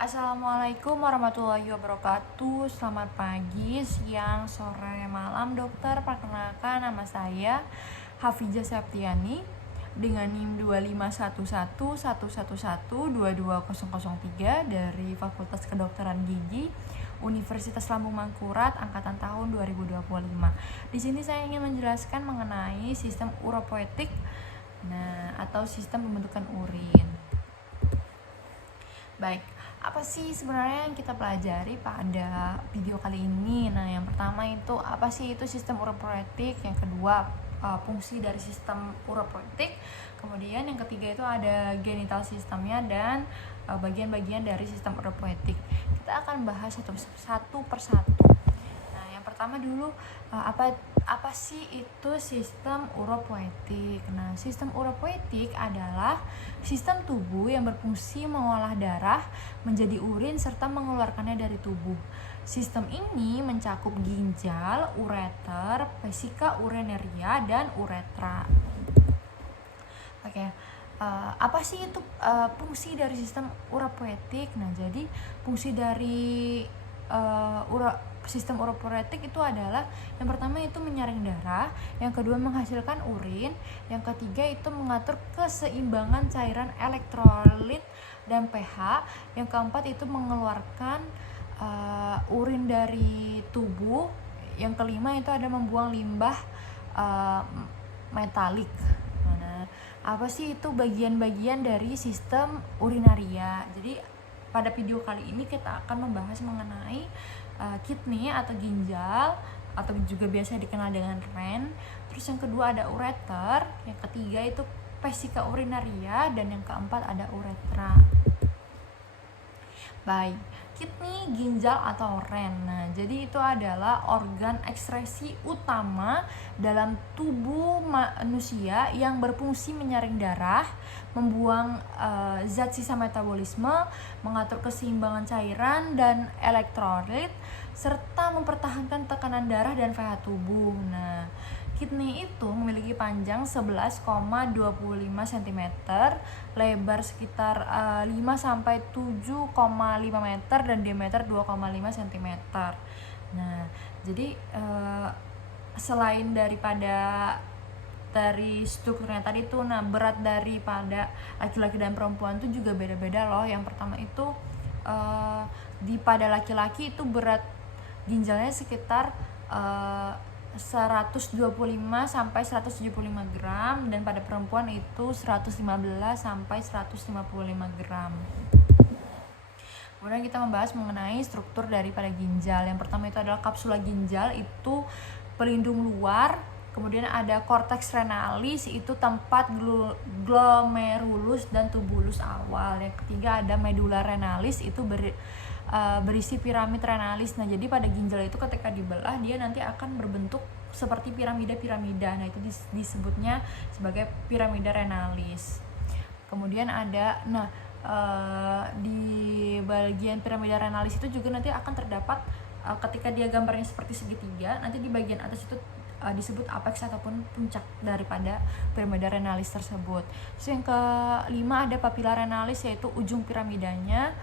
Assalamualaikum warahmatullahi wabarakatuh. Selamat pagi, siang, sore, malam dokter. Perkenalkan nama saya Hafijah Septiani dengan NIM 25111112203 dari Fakultas Kedokteran Gigi Universitas Lambung Mangkurat angkatan tahun 2025. Di sini saya ingin menjelaskan mengenai sistem uropoetik atau sistem pembentukan urin. Baik, apa sih sebenarnya yang kita pelajari pada video kali ini? Nah, yang pertama itu apa sih itu sistem uropoetik, yang kedua fungsi dari sistem uropoetik, kemudian yang ketiga itu ada genital sistemnya dan bagian-bagian dari sistem uropoetik. Kita akan bahas satu persatu. Nah, yang pertama dulu apa sih itu sistem uropoetik? Nah, sistem uropoetik adalah sistem tubuh yang berfungsi mengolah darah menjadi urin serta mengeluarkannya dari tubuh. Sistem ini mencakup ginjal, ureter, vesika urinaria, dan uretra. Oke. Apa sih itu fungsi dari sistem uropoetik? Nah, jadi fungsi dari sistem uropoetik itu adalah yang pertama itu menyaring darah, yang kedua menghasilkan urin, yang ketiga itu mengatur keseimbangan cairan elektrolit dan pH, yang keempat itu mengeluarkan urin dari tubuh, yang kelima itu ada membuang limbah metalik. Apa sih itu bagian-bagian dari sistem urinaria? Jadi pada video kali ini kita akan membahas mengenai kidney atau ginjal, atau juga biasa dikenal dengan ren. Terus yang kedua ada ureter, yang ketiga itu vesika urinaria, dan yang keempat ada uretra. Baik, kidney, ginjal atau ren. Nah, jadi itu adalah organ ekskresi utama dalam tubuh manusia yang berfungsi menyaring darah, membuang zat sisa metabolisme, mengatur keseimbangan cairan dan elektrolit, serta mempertahankan tekanan darah dan pH tubuh. Nah, kidney itu memiliki panjang 11,25 cm, lebar sekitar 5-7,5 meter, dan diameter 2,5 cm. Nah, jadi selain dari strukturnya tadi tuh, berat daripada laki-laki dan perempuan itu juga beda-beda loh. Yang pertama itu pada laki-laki itu berat ginjalnya sekitar 125 sampai 175 gram, dan pada perempuan itu 115 sampai 155 gram. Kemudian kita membahas mengenai struktur daripada ginjal. Yang pertama itu adalah kapsula ginjal, itu pelindung luar. Kemudian ada korteks renalis, itu tempat glomerulus dan tubulus awal. Yang ketiga ada medula renalis, itu berisi piramid renalis. Nah, jadi pada ginjal itu ketika dibelah dia nanti akan berbentuk seperti piramida. Nah, itu disebutnya sebagai piramida renalis. Kemudian ada di bagian piramida renalis itu juga nanti akan terdapat ketika dia gambarnya seperti segitiga, nanti di bagian atas itu disebut apex ataupun puncak daripada piramida renalis tersebut. Terus yang kelima ada papilla renalis, yaitu ujung piramidanya.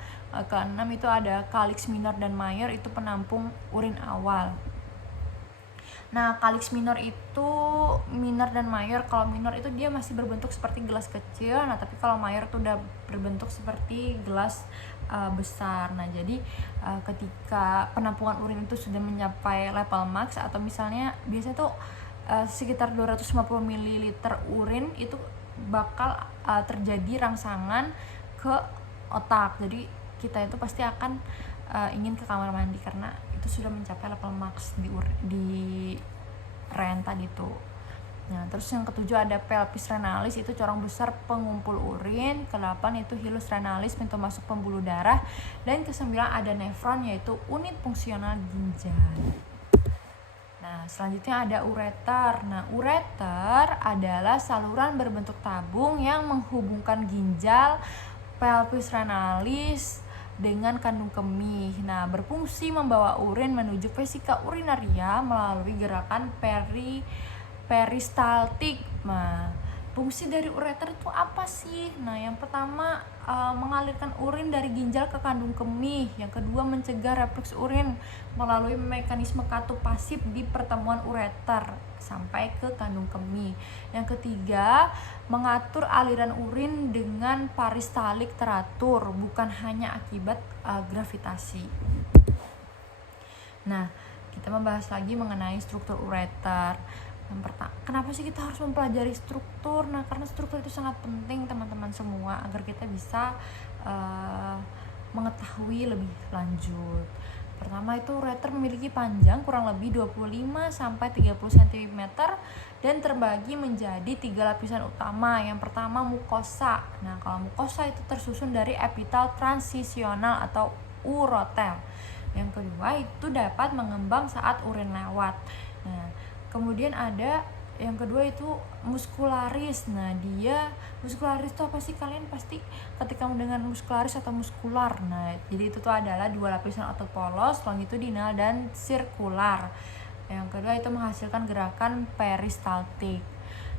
Keenam itu ada calyx minor dan major, itu penampung urin awal. Nah, calyx minor itu minor dan major. Kalau minor itu dia masih berbentuk seperti gelas kecil. Nah, tapi kalau major itu udah berbentuk seperti gelas besar. Nah, jadi ketika penampungan urin itu sudah mencapai level max, atau misalnya biasanya tuh sekitar 250 ml urin, itu bakal terjadi rangsangan ke otak. Jadi kita itu pasti akan ingin ke kamar mandi karena itu sudah mencapai level max di ren tadi tuh. Nah, terus yang ketujuh ada pelvis renalis, itu corong besar pengumpul urin. Kedelapan itu hilus renalis, pintu masuk pembuluh darah. Dan kesembilan ada nefron, yaitu unit fungsional ginjal. Nah, selanjutnya ada ureter. Nah, ureter adalah saluran berbentuk tabung yang menghubungkan ginjal, pelvis renalis dengan kandung kemih. Nah, berfungsi membawa urin menuju vesika urinaria melalui gerakan peristaltik. Nah, fungsi dari ureter itu apa sih? Nah, yang pertama mengalirkan urin dari ginjal ke kandung kemih. Yang kedua mencegah refleks urin melalui mekanisme katup pasif di pertemuan ureter sampai ke kandung kemih. Yang ketiga mengatur aliran urin dengan peristalik teratur, bukan hanya akibat gravitasi. Nah, kita membahas lagi mengenai struktur ureter. Yang pertama, kenapa sih kita harus mempelajari struktur? Nah, karena struktur itu sangat penting teman-teman semua agar kita bisa mengetahui lebih lanjut. Pertama itu ureter memiliki panjang kurang lebih 25 sampai 30 cm dan terbagi menjadi 3 lapisan utama. Yang pertama mukosa. Nah, kalau mukosa itu tersusun dari epitel transisional atau urotel. Yang kedua itu dapat mengembang saat urin lewat. Nah, kemudian ada yang kedua itu muskularis. Nah, dia muskularis itu apa sih? Kalian pasti ketika mendengar muskularis atau muskular. Nah, jadi itu tuh adalah 2 lapisan otot polos, longitudinal dan sirkular. Yang kedua itu menghasilkan gerakan peristaltik.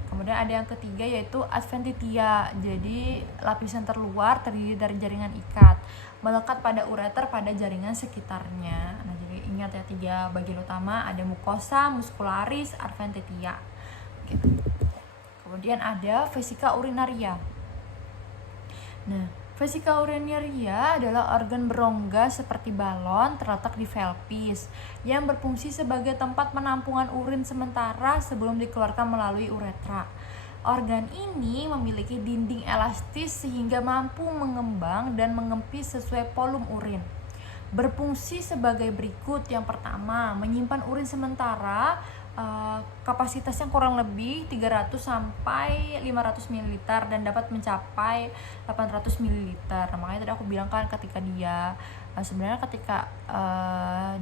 Kemudian ada yang ketiga yaitu adventitia. Jadi lapisan terluar terdiri dari jaringan ikat, melekat pada ureter pada jaringan sekitarnya. Nah, jadi ingat ya 3 bagian utama, ada mukosa, muskularis, adventitia. Gitu. Kemudian ada vesika urinaria. Nah, vesika urinaria adalah organ berongga seperti balon terletak di pelvis yang berfungsi sebagai tempat penampungan urin sementara sebelum dikeluarkan melalui uretra. Organ ini memiliki dinding elastis sehingga mampu mengembang dan mengempis sesuai volume urin. Berfungsi sebagai berikut. Yang pertama, menyimpan urin sementara, kapasitasnya kurang lebih 300 sampai 500 ml dan dapat mencapai 800 ml. Nah, makanya tadi aku bilang kan ketika dia sebenarnya ketika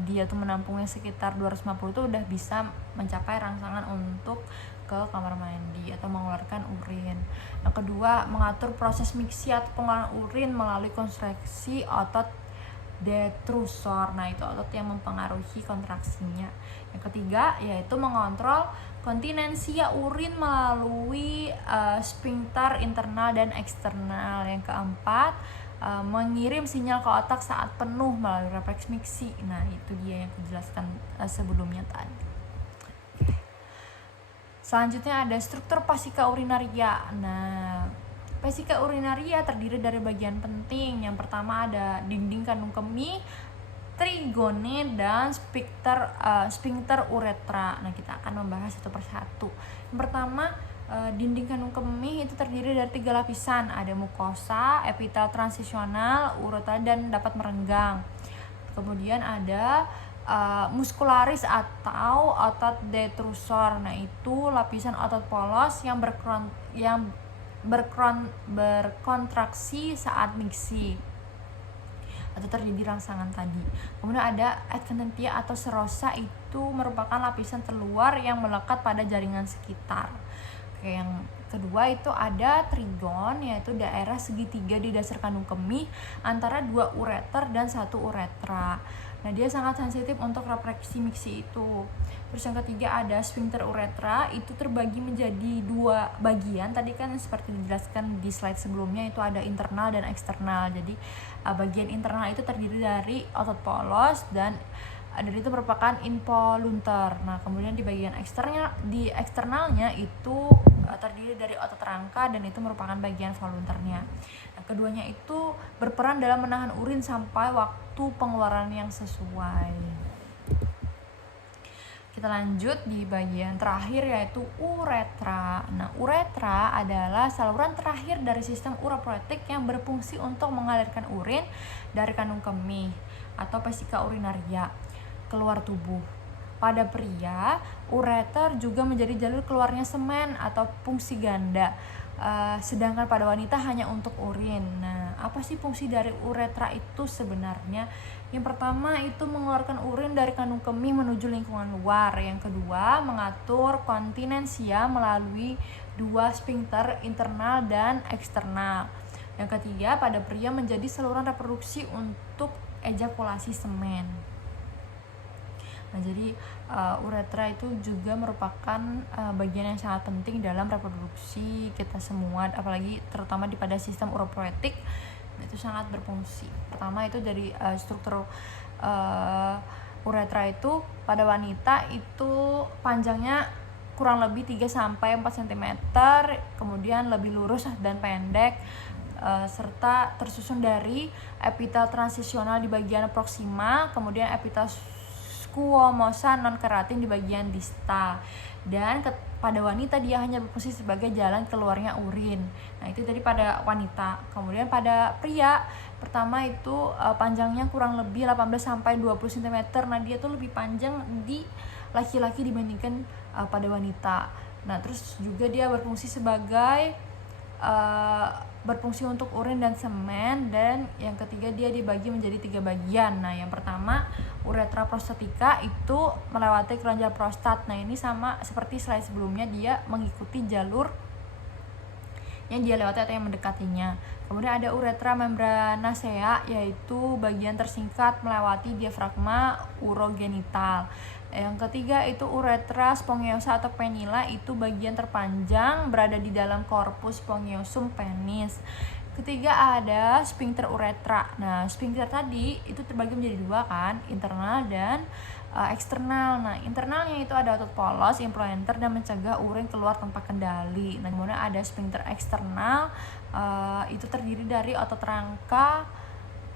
dia tuh menampungnya sekitar 250 itu udah bisa mencapai rangsangan untuk ke kamar mandi atau mengeluarkan urin. Yang kedua, mengatur proses miksi atau pengeluaran urin melalui kontraksi otot detrusor. Nah, itu otot yang mempengaruhi kontraksinya. Yang ketiga yaitu mengontrol kontinensia urin melalui sphincter internal dan eksternal. Yang keempat, mengirim sinyal ke otak saat penuh melalui refleks miksi. Nah, itu dia yang aku jelaskan sebelumnya tadi. Selanjutnya ada struktur vesika urinaria. Nah, vesika urinaria terdiri dari bagian penting. Yang pertama ada dinding kandung kemih, trigone, dan sphincter uretra. Nah, kita akan membahas satu persatu. Yang pertama, dinding kandung kemih itu terdiri dari 3 lapisan. Ada mukosa, epitel transisional, uretra, dan dapat merenggang. Kemudian ada muskularis atau otot detrusor. Nah, itu lapisan otot polos yang berkontraksi saat miksi atau terjadi rangsangan tadi. Kemudian ada adventitia atau serosa, itu merupakan lapisan terluar yang melekat pada jaringan sekitar. Oke, yang kedua itu ada trigon, yaitu daerah segitiga di dasar kandung kemih antara 2 ureter dan 1 uretra. Nah, dia sangat sensitif untuk refleksi miksi itu. Terus yang ketiga ada sphincter uretra, itu terbagi menjadi 2 bagian. Tadi kan seperti dijelaskan di slide sebelumnya, itu ada internal dan eksternal. Jadi bagian internal itu terdiri dari otot polos dan itu merupakan involuntar. Nah, kemudian di bagian eksternalnya itu terdiri dari otot rangka dan itu merupakan bagian voluntarnya. Nah, keduanya itu berperan dalam menahan urin sampai waktu pengeluaran yang sesuai. Kita lanjut di bagian terakhir yaitu uretra. Nah, uretra adalah saluran terakhir dari sistem uropoietik yang berfungsi untuk mengalirkan urin dari kandung kemih atau vesika urinaria keluar tubuh. Pada pria, ureter juga menjadi jalur keluarnya semen atau fungsi ganda. Sedangkan pada wanita hanya untuk urin. Nah, apa sih fungsi dari uretra itu sebenarnya? Yang pertama itu mengeluarkan urin dari kandung kemih menuju lingkungan luar. Yang kedua, mengatur kontinensia melalui 2 sphincter internal dan eksternal. Yang ketiga, pada pria menjadi saluran reproduksi untuk ejakulasi semen. Nah, jadi uretra itu juga merupakan bagian yang sangat penting dalam reproduksi kita semua, apalagi terutama pada sistem uropoetik itu sangat berfungsi. Pertama itu dari struktur uretra itu pada wanita itu panjangnya kurang lebih 3-4 cm, kemudian lebih lurus dan pendek, serta tersusun dari epitel transisional di bagian proksima, kemudian epitel squamosa non keratin di bagian distal. Dan pada wanita dia hanya berfungsi sebagai jalan keluarnya urin. Nah, itu tadi pada wanita. Kemudian pada pria, pertama itu panjangnya kurang lebih 18-20 cm. Nah, dia tuh lebih panjang di laki-laki dibandingkan pada wanita. Nah, terus juga dia berfungsi sebagai berfungsi untuk urin dan semen. Dan yang ketiga dia dibagi menjadi 3 bagian. Nah, yang pertama uretra prostatika itu melewati kelenjar prostat. Nah, ini sama seperti slide sebelumnya, dia mengikuti jalur yang dia lewati atau yang mendekatinya. Kemudian ada uretra membranacea, yaitu bagian tersingkat melewati diafragma urogenital. Yang ketiga itu uretra spongiosa atau penila, itu bagian terpanjang berada di dalam korpus spongiosum penis. Ketiga ada sphincter uretra. Nah, sphincter tadi itu terbagi menjadi 2 kan, internal dan eksternal. Nah, internalnya itu ada otot polos, implanter, dan mencegah urin keluar tanpa kendali. Nah, kemudian ada sphincter eksternal, itu terdiri dari otot rangka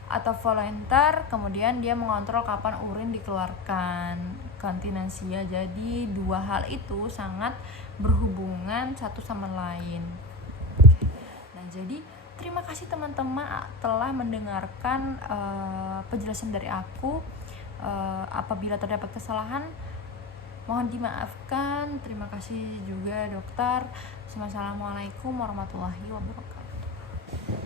atau volenter, kemudian dia mengontrol kapan urin dikeluarkan, kontinensia. Jadi 2 hal itu sangat berhubungan satu sama lain. Nah, jadi terima kasih teman-teman telah mendengarkan penjelasan dari aku. Apabila terdapat kesalahan mohon dimaafkan. Terima kasih juga dokter. Wassalamualaikum warahmatullahi wabarakatuh.